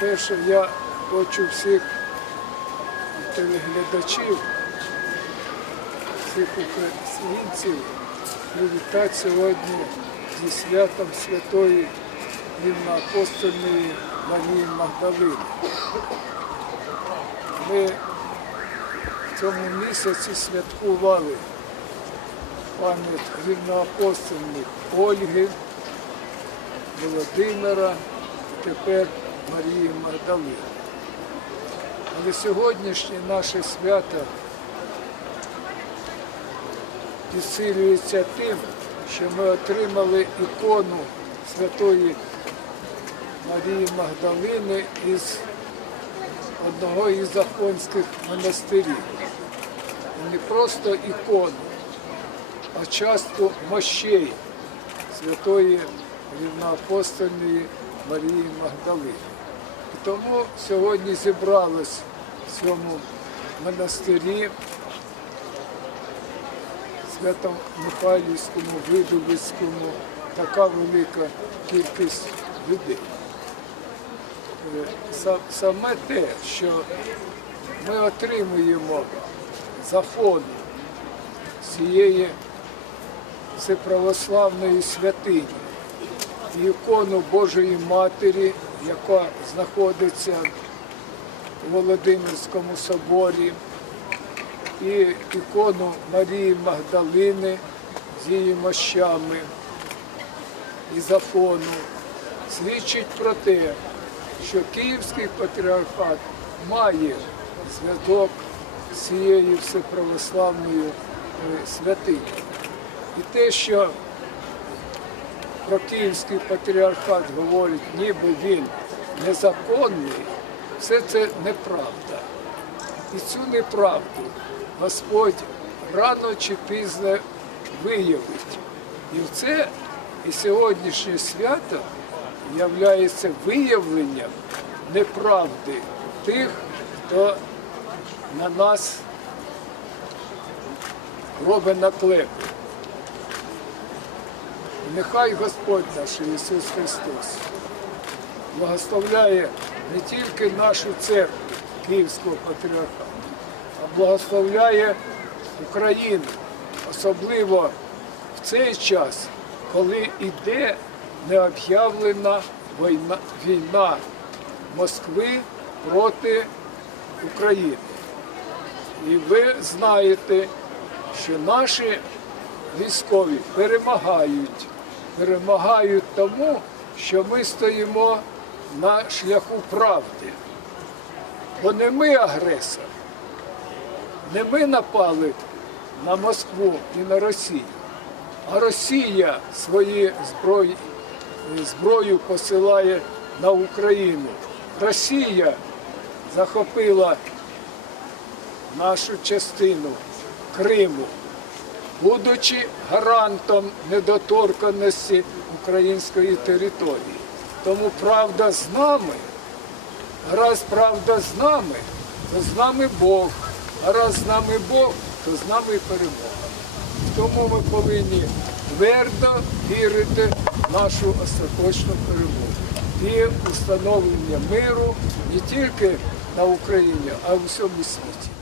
По-перше, я хочу всіх телеглядачів, всіх українців привітати сьогодні зі святом Святої Рівноапостольної Марії Магдалини. Ми в цьому місяці святкували пам'ять рівноапостольних Ольги, Володимира, тепер Марії Магдалини. Але сьогоднішнє наше свято підсилюється тим, що ми отримали ікону Святої Марії Магдалини із одного із афонських монастирів. І не просто ікону, а частку мощей Святої Рівноапостольної Марії Магдалини. Тому сьогодні зібралось в цьому монастирі Свято-Михайлівському, Видовицькому така велика кількість людей. Е, Саме те, що ми отримуємо за фону цієї всеправославної святині ікону Божої Матері, яка знаходиться у Володимирському соборі, і ікону Марії Магдалини з її мощами і зафону, свідчить про те, що Київський патріархат має зв'язок з цією всеправославною е, святиною. І те, що про Київський патріархат говорить, ніби він незаконний, все це неправда. І цю неправду Господь рано чи пізно виявить. І це і сьогоднішнє свято являється виявленням неправди тих, хто на нас робить наклепи. Нехай Господь наш Ісус Христос благословляє не тільки нашу церкву Київського патріархату, а благословляє Україну, особливо в цей час, коли йде необ'явлена війна, війна Москви проти України. І ви знаєте, що наші військові перемагають, перемагають тому, що ми стоїмо на шляху правди. Бо не ми агресор, не ми напали на Москву і на Росію, а Росія свої зброї, зброю посилає на Україну. Росія захопила нашу частину Криму, будучи гарантом недоторканості української території. Тому правда з нами, раз правда з нами, то з нами Бог, а раз з нами Бог, то з нами перемога. Тому ми повинні твердо вірити в нашу остаточну перемогу і установлення миру не тільки на Україні, а й у всьому світі.